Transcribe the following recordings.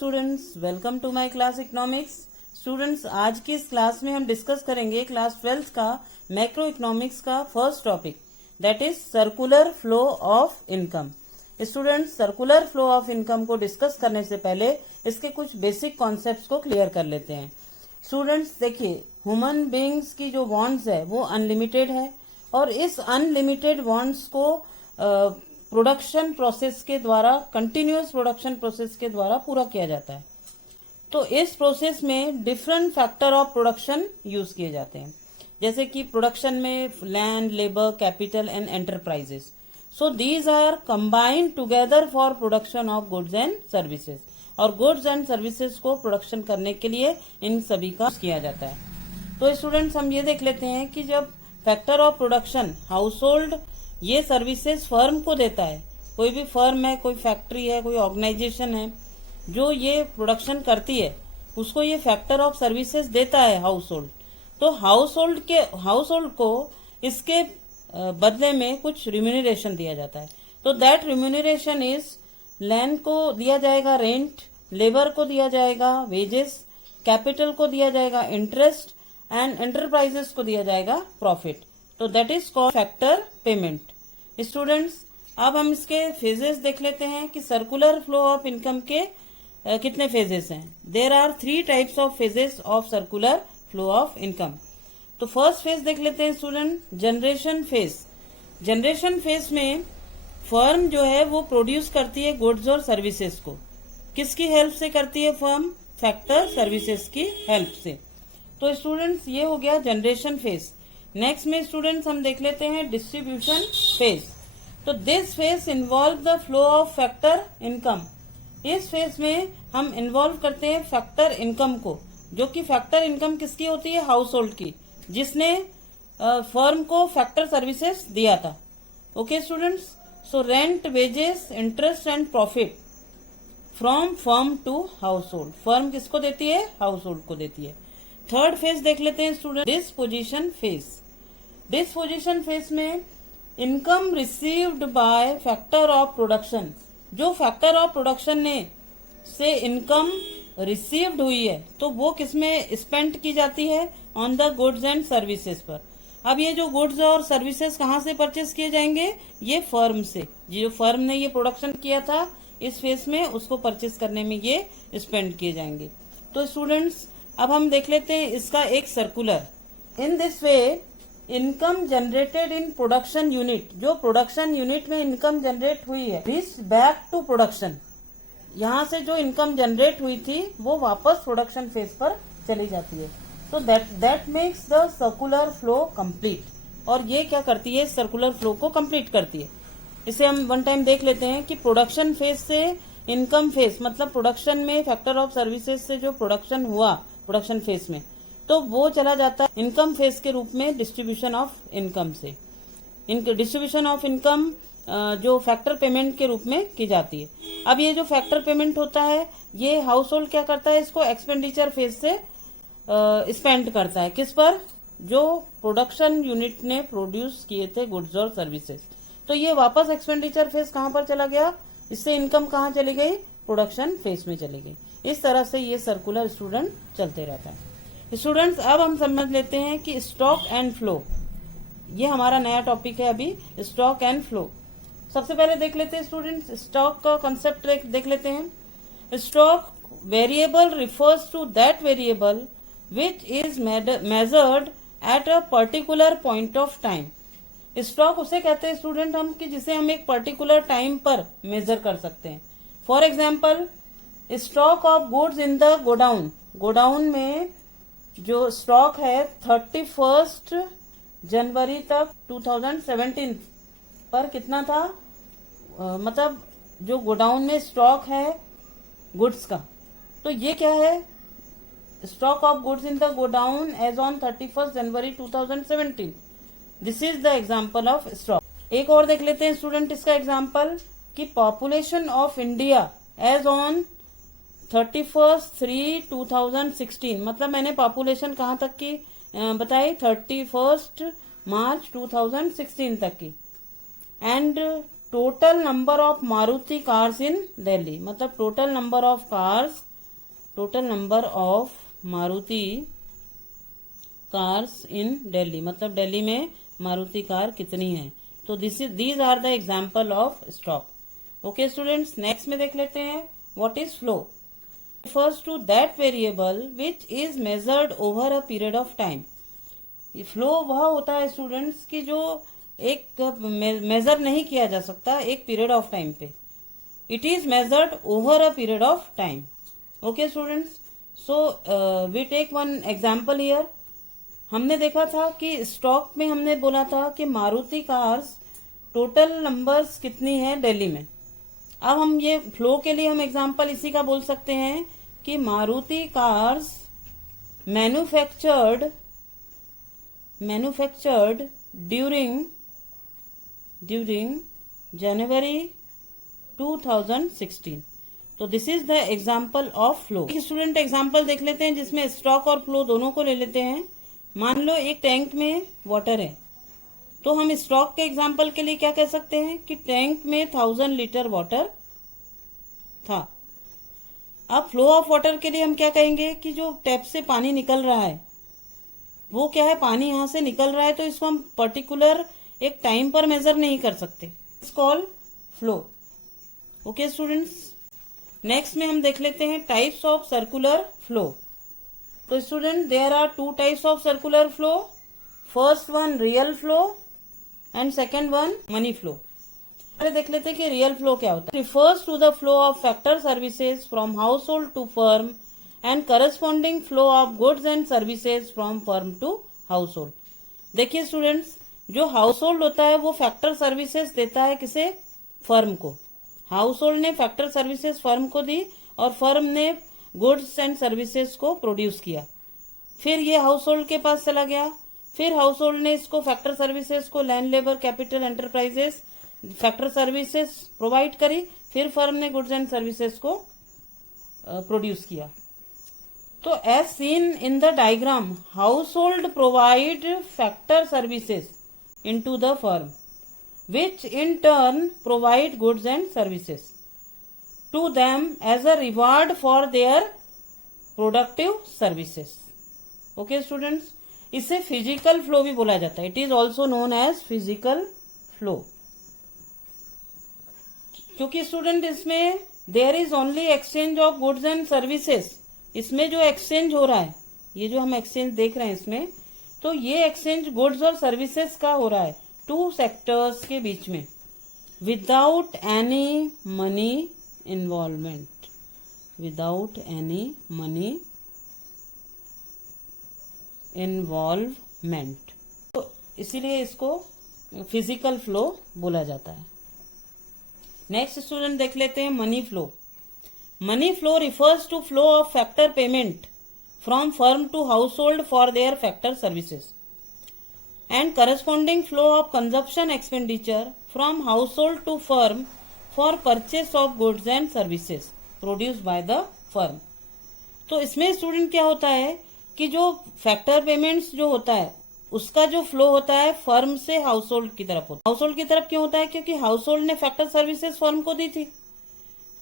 Students, welcome to my class economics. Students, आज की इस क्लास में हम डिस्कस करेंगे क्लास 12th का मैक्रो इकोनॉमिक्स का first topic, that is circular flow of income. Students, circular flow of income को डिस्कस करने से पहले इसके कुछ बेसिक कॉन्सेप्ट्स को क्लियर कर लेते हैं। स्टूडेंट्स देखिए, ह्यूमन बीइंग्स की जो वांट्स है वो अनलिमिटेड है और इस अनलिमिटेड वांट्स को प्रोडक्शन प्रोसेस के द्वारा, कंटिन्यूअस प्रोडक्शन प्रोसेस के द्वारा पूरा किया जाता है। तो इस प्रोसेस में different factor of production use किए जाते हैं, जैसे कि प्रोडक्शन में land, labour, capital and enterprises. So these are combined together for production of goods and services, और गुड्स एंड सर्विसेज को प्रोडक्शन करने के लिए इन सभी का किया जाता है। तो स्टूडेंट्स, हम ये देख लेते हैं कि जब factor of production house hold ये सर्विसेज फर्म को देता है, कोई भी फर्म है, कोई फैक्ट्री है, कोई ऑर्गेनाइजेशन है जो ये प्रोडक्शन करती है, उसको ये फैक्टर ऑफ सर्विसेज देता है हाउस होल्ड। तो हाउस होल्ड को इसके बदले में कुछ रिम्यूनरेशन दिया जाता है। तो दैट रिम्यूनरेशन इज, लैंड को दिया जाएगा रेंट, लेबर को दिया जाएगा वेजेस, कैपिटल को दिया जाएगा इंटरेस्ट एंड एंटरप्राइजेस को दिया जाएगा प्रॉफिट। तो that is called factor payment. Students, अब हम इसके फेजेस देख लेते हैं कि सर्कुलर फ्लो ऑफ इनकम के कितने फेजेस हैं। There are 3 types of phases of circular flow of income. तो फर्स्ट फेज देख लेते हैं student, generation phase. Generation phase में फर्म जो है वो प्रोड्यूस करती है गुड्स और सर्विसेज को। किसकी हेल्प से करती है फर्म? फैक्टर सर्विसेज की हेल्प से। तो स्टूडेंट्स, ये हो गया जनरेशन फेज। नेक्स्ट में स्टूडेंट्स हम देख लेते हैं डिस्ट्रीब्यूशन फेज। तो this phase involve the flow of factor income. इस फेज में हम इन्वॉल्व करते हैं फैक्टर इनकम को, जो कि फैक्टर इनकम किसकी होती है? हाउस होल्ड की, जिसने फर्म को फैक्टर सर्विसेज दिया था। Okay students, so rent, wages, interest and profit from firm to household. Firm किसको देती है? हाउस होल्ड को देती है। थर्ड फेज देख लेते हैं student, disposition phase. Disposition phase में income received by factor of production. जो फैक्टर ऑफ प्रोडक्शन ने से इनकम रिसीव्ड हुई है, तो वो किसमें स्पेंड की जाती है? On the goods and services पर। अब ये जो गुड्स और सर्विसेज कहाँ से परचेज किए जाएंगे? ये फर्म से। जो फर्म ने ये प्रोडक्शन किया था इस फेज में, उसको परचेज करने में ये स्पेंड किए जाएंगे। तो स्टूडेंट्स, अब हम देख लेते हैं इसका एक circular. In this way income generated in production unit, जो प्रोडक्शन यूनिट में इनकम जनरेट हुई है, रीच बैक टू प्रोडक्शन। यहाँ से जो इनकम जनरेट हुई थी वो वापस प्रोडक्शन फेज पर चली जाती है। तो that makes the circular flow complete. और ये क्या करती है? सर्कुलर फ्लो को कंप्लीट करती है। इसे हम वन टाइम देख लेते हैं कि प्रोडक्शन फेज से इनकम फेज, मतलब प्रोडक्शन में फैक्टर ऑफ सर्विसेज से जो प्रोडक्शन हुआ प्रोडक्शन फेज में, तो वो चला जाता है इनकम फेज के रूप में डिस्ट्रीब्यूशन ऑफ इनकम से। डिस्ट्रीब्यूशन ऑफ इनकम जो फैक्टर पेमेंट के रूप में की जाती है। अब ये जो फैक्टर पेमेंट होता है, ये हाउस होल्ड क्या करता है? इसको एक्सपेंडिचर फेज से स्पेंड करता है। किस पर? जो प्रोडक्शन यूनिट ने प्रोड्यूस किए थे गुड्स और सर्विसेज। तो ये वापस एक्सपेंडिचर फेज कहाँ पर चला गया? इससे इनकम कहाँ चली गई? प्रोडक्शन फेज में चली गई। इस तरह से ये सर्कुलर स्टूडेंट चलते रहता है। स्टूडेंट्स, अब हम समझ लेते हैं कि स्टॉक एंड फ्लो, ये हमारा नया टॉपिक है अभी, स्टॉक एंड फ्लो। सबसे पहले देख लेते हैं स्टूडेंट्स, स्टॉक का कंसेप्ट देख लेते हैं। Stock variable refers to that variable which is measured at a particular point of time. Stock उसे कहते हैं स्टूडेंट हम कि जिसे हम एक पर्टिकुलर टाइम पर मेजर कर सकते हैं। For example, stock of goods in the godown. Godown में जो स्टॉक है 31 जनवरी तक 2017 पर कितना था? मतलब जो गोडाउन में स्टॉक है गुड्स का, तो ये क्या है? Stock of goods in the godown as on 31 January 2017। This is the example of stock. एक और देख लेते हैं स्टूडेंट इसका एग्जाम्पल, कि population of India as on 31/3/2016, मतलब मैंने पॉपुलेशन कहाँ तक की बताई? 31 मार्च 2016 तक की। And total number of Maruti cars in Delhi, मतलब total number of cars total number of Maruti cars in Delhi, मतलब दिल्ली में मारुति कार कितनी है। तो these are the example of stock. Okay students, next में देख लेते हैं what is flow. refers to that variable which is measured over a period of time। Flow वह होता है स्टूडेंट्स की जो एक मेजर नहीं किया जा सकता एक पीरियड ऑफ टाइम पे। It is measured over a period of time. Okay students, so we take one example here. हमने देखा था कि स्टॉक में हमने बोला था कि मारुति कार्स टोटल नंबर्स कितनी है दिल्ली में। अब हम ये फ्लो के लिए हम एग्जाम्पल इसी का बोल सकते हैं कि मारुति कार्स मैन्युफैक्चर्ड ड्यूरिंग जनवरी 2016। तो this is the example of flow. Student example देख लेते हैं जिसमें स्टॉक और फ्लो दोनों को ले लेते हैं। मान लो एक टैंक में वाटर है, तो हम स्टॉक के एग्जाम्पल के लिए क्या कह सकते हैं कि टैंक में 1000 लीटर वाटर था। अब फ्लो ऑफ वाटर के लिए हम क्या कहेंगे कि जो टैप से पानी निकल रहा है वो क्या है, पानी यहां से निकल रहा है, तो इसको हम पर्टिकुलर एक टाइम पर मेजर नहीं कर सकते। It's called flow. Okay students, next में हम देख लेते हैं टाइप्स ऑफ सर्कुलर फ्लो। तो student there are 2 types of circular flow. First one real flow and second one money flow. देख लेते हैं कि रियल फ्लो क्या होता है। Refers to the flow of factor services from household to firm and corresponding flow of goods and services from firm to house hold. देखिए students, जो house hold होता है वो फैक्टर सर्विसेज देता है किसे, फर्म को। हाउस होल्ड ने फैक्टर सर्विसेज फर्म को दी और फर्म ने गुड्स एंड सर्विसेज को प्रोड्यूस किया। फिर ये हाउस होल्ड के पास चला गया, फिर हाउस होल्ड ने इसको फैक्टर सर्विसेज को land labour capital enterprises factor services provide करी, फिर फर्म ने गुड्स एंड सर्विसेज को प्रोड्यूस किया। तो as seen in the diagram, household provide factor services into the firm which in turn provide goods and services to them as a reward for their productive services। Okay students, इसे physical flow भी बोला जाता है। It is also known as physical flow. क्योंकि student इसमें there is only exchange of goods and services. इसमें जो exchange हो रहा है, ये जो हम एक्सचेंज देख रहे हैं इसमें, तो ये एक्सचेंज गुड्स और सर्विसेज का हो रहा है 2 सेक्टर्स के बीच में without any money involvement. Without any money involvement, तो इसीलिए इसको फिजिकल फ्लो बोला जाता है। नेक्स्ट स्टूडेंट देख लेते हैं money flow. Money flow refers to flow of factor payment from firm to household for their factor services and corresponding flow of consumption expenditure from household to firm for purchase of goods and services produced by the firm। तो इसमें student क्या होता है कि जो factor payments जो होता है उसका जो फ्लो होता है फर्म से हाउस होल्ड की तरफ होता है। हाउस होल्ड की तरफ क्यों होता है, क्योंकि हाउस होल्ड ने फैक्टर सर्विसेज फर्म को दी थी।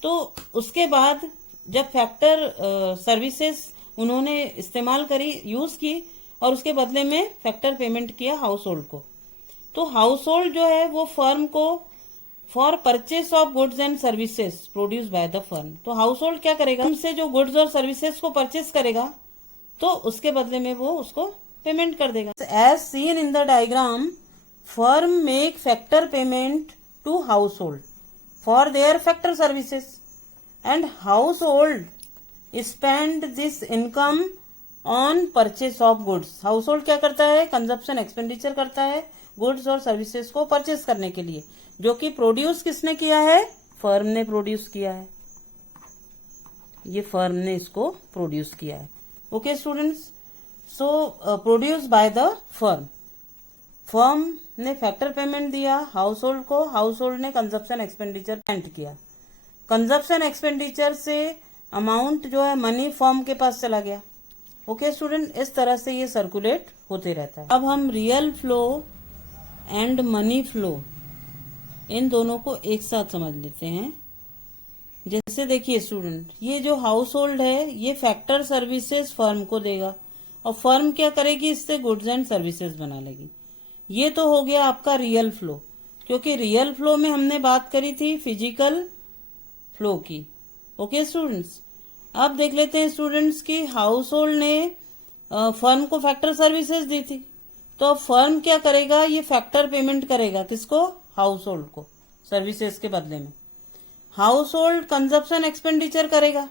तो उसके बाद जब फैक्टर सर्विसेज उन्होंने इस्तेमाल करी, यूज की, और उसके बदले में फैक्टर पेमेंट किया हाउस होल्ड को, तो हाउस होल्ड जो है वो फर्म को for purchase of goods and services produce by the firm. तो हाउस होल्ड क्या करेगा, उनसे जो गुड्स और सर्विसेज को परचेस करेगा तो उसके बदले में वो उसको पेमेंट कर देगा। As seen in the diagram, firm make factor payment to household for their factor services and household spend this income on purchase of goods. Household क्या करता है, कंजप्शन एक्सपेंडिचर करता है goods और services को purchase करने के लिए, जो कि प्रोड्यूस किसने किया है, फर्म ने प्रोड्यूस किया है। ये फर्म ने इसको प्रोड्यूस किया है। Okay students, so produce by the firm. Firm ने फैक्टर पेमेंट दिया हाउस होल्ड को, हाउस होल्ड ने कंजप्शन एक्सपेंडिचर पेमेंट किया। कंजप्शन एक्सपेंडिचर से अमाउंट जो है मनी फर्म के पास चला गया। ओके स्टूडेंट, इस तरह से ये सर्कुलेट होते रहता है। अब हम real flow and money flow in दोनों को एक साथ समझ लेते हैं। जैसे देखिए स्टूडेंट, ये जो हाउस होल्ड है ये फैक्टर सर्विसेज फर्म को देगा और फर्म क्या करेगी, इससे गुड्स एंड सर्विसेज बना लेगी। ये तो हो गया आपका रियल फ्लो, क्योंकि रियल फ्लो में हमने बात करी थी फिजिकल फ्लो की। ओके स्टूडेंट्स, अब देख लेते हैं स्टूडेंट्स की हाउस होल्ड ने फर्म को फैक्टर सर्विसेज दी थी, तो अब फर्म क्या करेगा, ये फैक्टर पेमेंट करेगा किसको, हाउस होल्ड को, सर्विसेज के बदले में। हाउस होल्ड कंजप्शन एक्सपेंडिचर करेगा,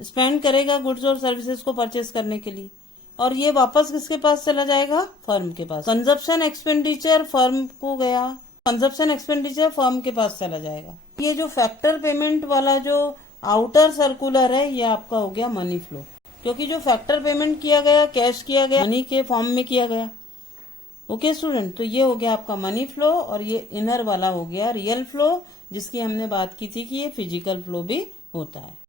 स्पेंड करेगा गुड्स और सर्विसेज को परचेज करने के लिए, और ये वापस किसके पास चला जाएगा, फर्म के पास। कंजप्शन एक्सपेंडिचर फर्म को गया, कंजप्शन एक्सपेंडिचर फर्म के पास चला जाएगा। ये जो फैक्टर पेमेंट वाला जो आउटर सर्कुलर है, ये आपका हो गया मनी फ्लो, क्योंकि जो फैक्टर पेमेंट किया गया, कैश किया गया, मनी के फॉर्म में किया गया। ओके स्टूडेंट, तो ये हो गया आपका मनी फ्लो, और ये इनर वाला हो गया रियल फ्लो, जिसकी हमने बात की थी कि ये फिजिकल फ्लो भी होता है।